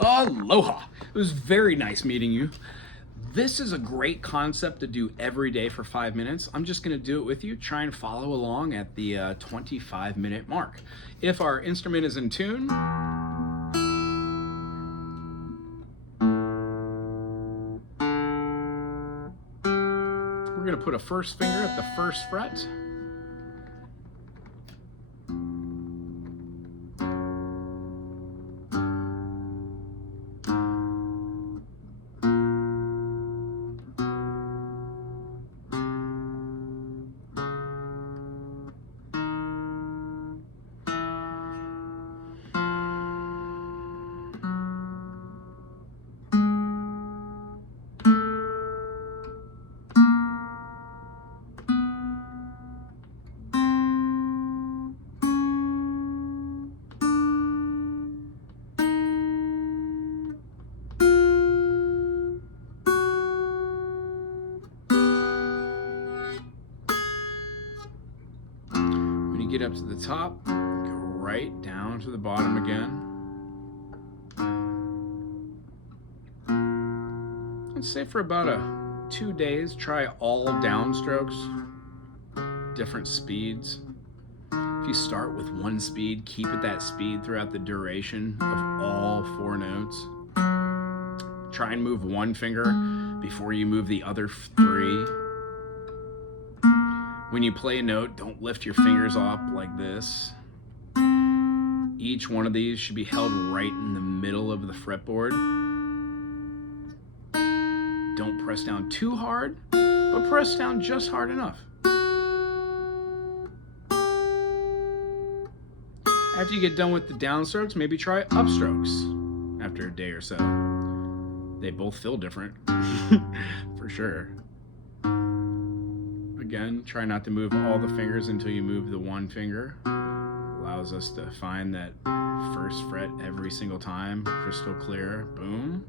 Aloha! It was very nice meeting you. This is a great concept to do every day for 5 minutes. I'm just going to do it with you. Try and follow along at the 25-minute mark. If our instrument is in tune, we're going to put a first finger at the first fret. Get up to the top, go right down to the bottom again. Let's say for about 2 days, try all downstrokes, different speeds. If you start with one speed, keep it that speed throughout the duration of all 4 notes. Try and move one finger before you move the other 3. When you play a note, don't lift your fingers up like this. Each one of these should be held right in the middle of the fretboard. Don't press down too hard, but press down just hard enough. After you get done with the downstrokes, maybe try upstrokes after a day or so. They both feel different, for sure. Again, try not to move all the fingers until you move the one finger. Allows us to find that first fret every single time, crystal clear. Boom.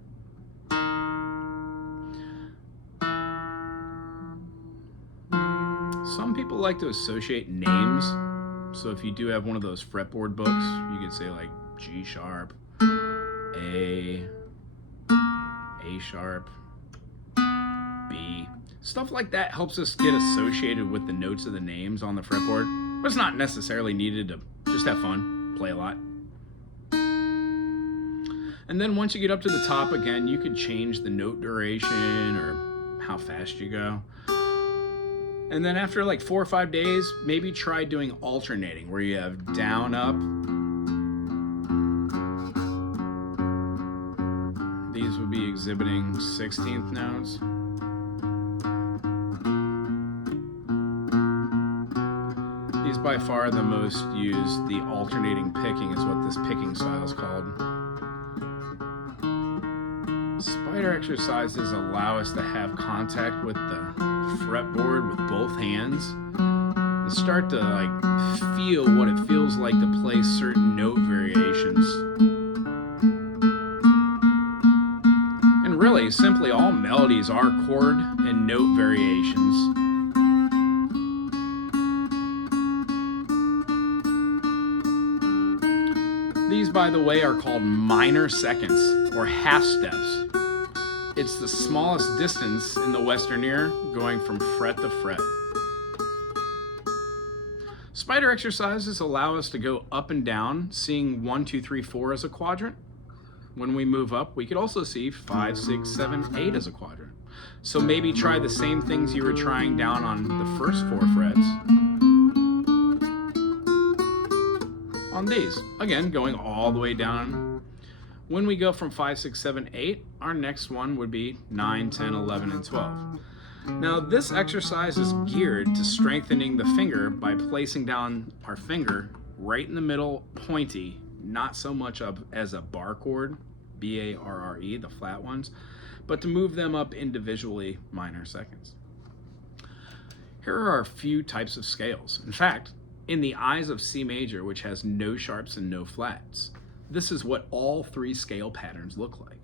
Some people like to associate names. So if you do have one of those fretboard books, you could say like G sharp, A sharp, B. Stuff like that helps us get associated with the notes of the names on the fretboard, but it's not necessarily needed to just have fun, play a lot. And then once you get up to the top again, you could change the note duration or how fast you go. And then after like 4 or 5 days, maybe try doing alternating, where you have down, up. These would be exhibiting 16th notes. These by far the most used. The alternating picking is what this picking style is called. Spider exercises allow us to have contact with the fretboard with both hands and start to feel what it feels like to play certain note variations. And really, simply all melodies are chord and note variations. These, by the way, are called minor seconds or half steps. It's the smallest distance in the Western ear, going from fret to fret. Spider exercises allow us to go up and down, seeing 1, 2, 3, 4 as a quadrant. When we move up, we could also see 5, 6, 7, 8 as a quadrant. So maybe try the same things you were trying down on the first 4 frets on these. Again, going all the way down. When we go from 5, 6, 7, 8, our next one would be 9, 10, 11, and 12. Now this exercise is geared to strengthening the finger by placing down our finger right in the middle, pointy, not so much up as a bar chord, B-A-R-R-E, the flat ones, but to move them up individually minor seconds. Here are a few types of scales. In fact, in the eyes of C major, which has no sharps and no flats, this is what all 3 scale patterns look like.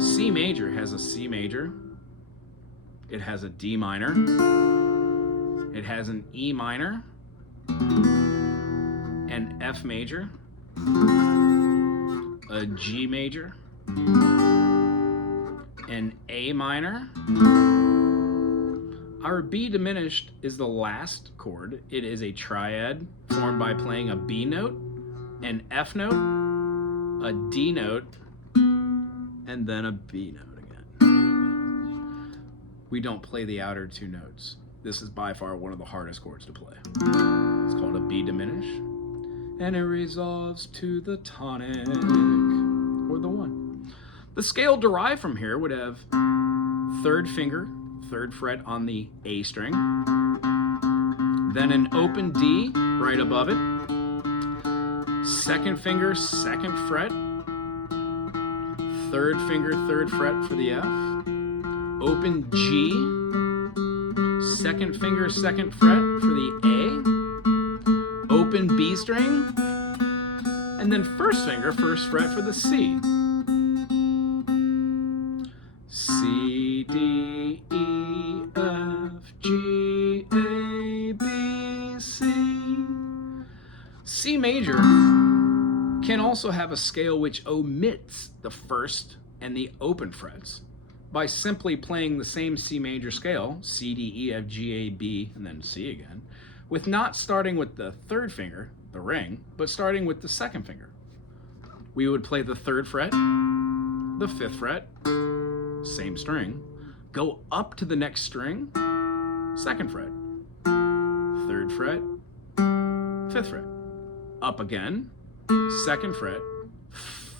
C major has a C major, it has a D minor, it has an E minor, an F major, a G major, an A minor. Our B diminished is the last chord. It is a triad formed by playing a B note, an F note, a D note, and then a B note again. We don't play the outer two notes. This is by far one of the hardest chords to play. It's called a B diminish, and it resolves to the tonic, or the 1. The scale derived from here would have third finger, 3rd fret on the A string, then an open D right above it, 2nd finger, 2nd fret, 3rd finger, 3rd fret for the F, open G, 2nd finger, 2nd fret for the A, open B string, and then 1st finger, 1st fret for the C. C, D, E, F, G, A, B, C. C major can also have a scale which omits the 1st and the open frets by simply playing the same C major scale, C, D, E, F, G, A, B, and then C again, with not starting with the 3rd finger, the ring, but starting with the 2nd finger. We would play the 3rd fret, the 5th fret, same string, go up to the next string, 2nd fret, 3rd fret, 5th fret, up again, 2nd fret,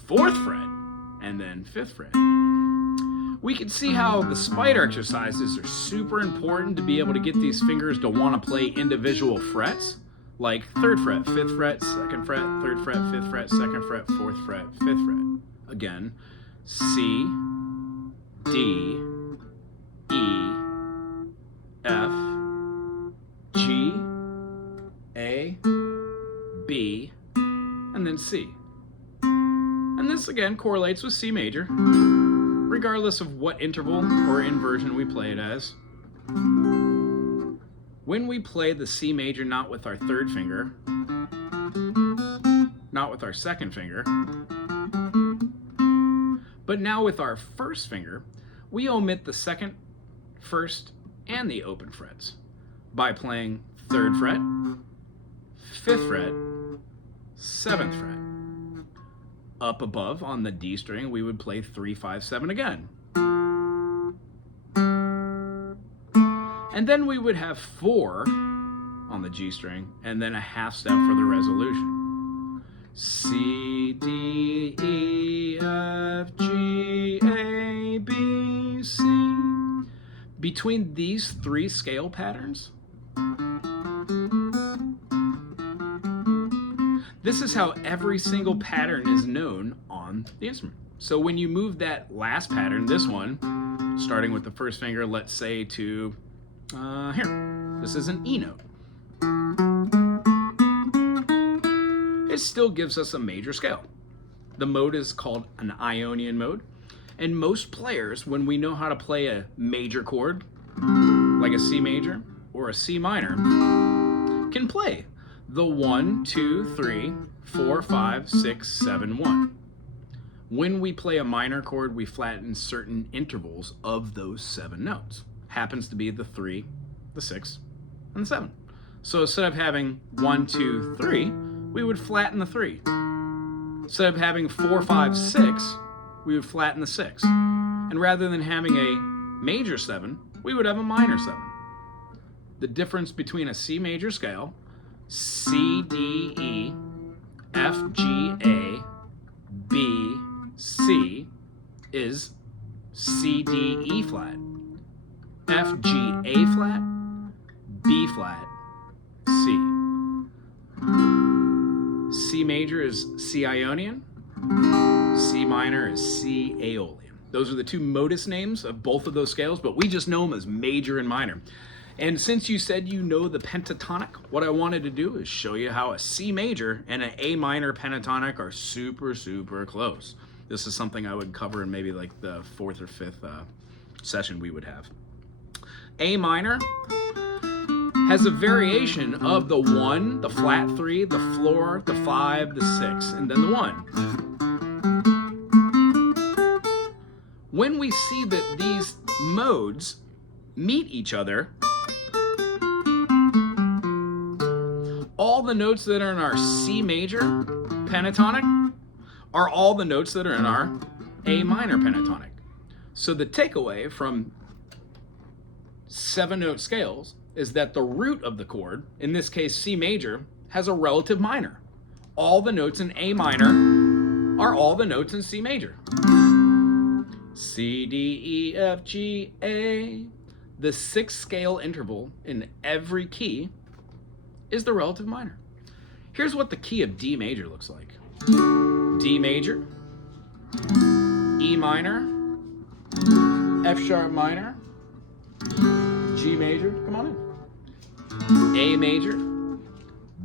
4th fret, and then 5th fret. We can see how the spider exercises are super important to be able to get these fingers to want to play individual frets, like 3rd fret, 5th fret, 2nd fret, 3rd fret, 5th fret, 2nd fret, 4th fret, 5th fret. Again, C, D, E, F, G, A, B, and then C. And this again correlates with C major, regardless of what interval or inversion we play it as. When we play the C major not with our 3rd finger, not with our 2nd finger, but now with our 1st finger, we omit the 2nd, 1st, and the open frets by playing 3rd fret, 5th fret, 7th fret. Up above on the D string, we would play 3, 5, 7 again. And then we would have 4 on the G string, and then a half step for the resolution. C, D, E, F, G, A, B, C. Between these 3 scale patterns, this is how every single pattern is known on the instrument. So when you move that last pattern, this one, starting with the 1st finger, let's say to here. This is an E note. It still gives us a major scale. The mode is called an Ionian mode. And most players, when we know how to play a major chord, like a C major or a C minor, can play the 1, 2, 3, 4, 5, 6, 7, 1. When we play a minor chord, we flatten certain intervals of those 7 notes. Happens to be the 3, the 6, and the 7. So instead of having 1, 2, 3, we would flatten the 3. Instead of having 4, 5, 6, we would flatten the 6. And rather than having a major 7, we would have a minor 7. The difference between a C major scale, C, D, E, F, G, A, B, C, is C, D, E flat, F, G, A flat, B flat, C. C major is C Ionian, C minor is C Aeolian. Those are the 2 modus names of both of those scales, but we just know them as major and minor. And since you said you know the pentatonic, what I wanted to do is show you how a C major and an A minor pentatonic are super, super close. This is something I would cover in maybe like the 4th or 5th session we would have. A minor has a variation of the 1, the flat 3, the floor, the 5, the 6, and then the 1. When we see that these modes meet each other, all the notes that are in our C major pentatonic are all the notes that are in our A minor pentatonic. So the takeaway from 7-note scales is that the root of the chord, in this case C major, has a relative minor. All the notes in A minor are all the notes in C major. C, D, E, F, G, A. The 6th scale interval in every key is the relative minor. Here's what the key of D major looks like. D major, E minor, F sharp minor, G major, come on in, A major,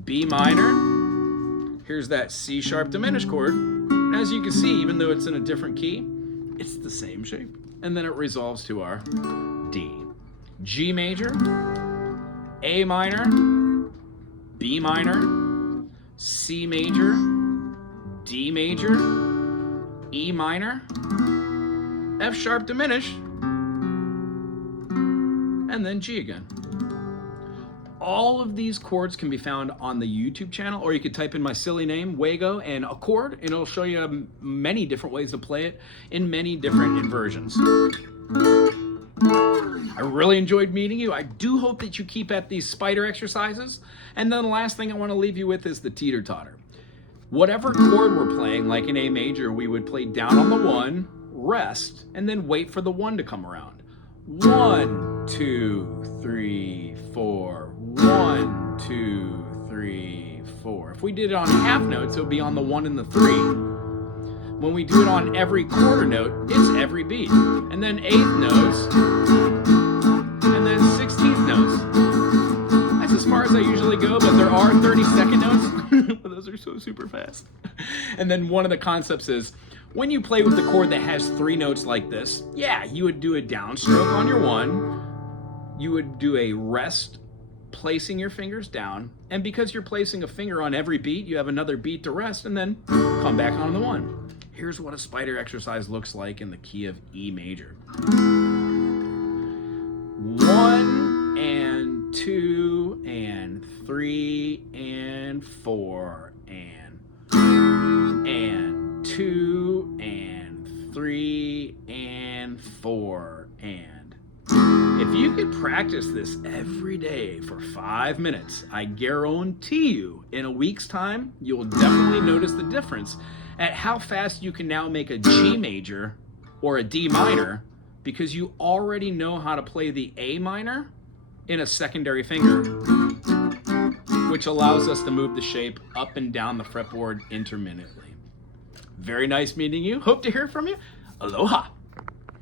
B minor, here's that C sharp diminished chord. As you can see, even though it's in a different key, it's the same shape. And then it resolves to our D. G major, A minor, B minor, C major, D major, E minor, F sharp diminished, and then G again. All of these chords can be found on the YouTube channel, or you could type in my silly name, Wago, and a chord, and it'll show you many different ways to play it in many different inversions. I really enjoyed meeting you. I do hope that you keep at these spider exercises. And then the last thing I want to leave you with is the teeter totter. Whatever chord we're playing, like in A major, we would play down on the 1, rest, and then wait for the 1 to come around. 1, 2, 3, 4. 1, 2, 3, 4. If we did it on half notes, it would be on the 1 and the 3. When we do it on every quarter note, it's every beat. And then 8th notes, and then 16th notes. That's as far as I usually go, but there are 32nd notes, but those are so super fast. And then one of the concepts is, when you play with the chord that has 3 notes like this, yeah, you would do a downstroke on your 1, you would do a rest, placing your fingers down, and because you're placing a finger on every beat, you have another beat to rest, and then come back on the 1. Here's what a spider exercise looks like in the key of E major. 1 and 2 and 3 and 4 and 2 and 3 and 4 and. If you could practice this every day for 5 minutes, I guarantee you in a week's time, you'll definitely notice the difference at how fast you can now make a G major or a D minor, because you already know how to play the A minor in a secondary finger, which allows us to move the shape up and down the fretboard intermittently. Very nice meeting you. Hope to hear from you. Aloha.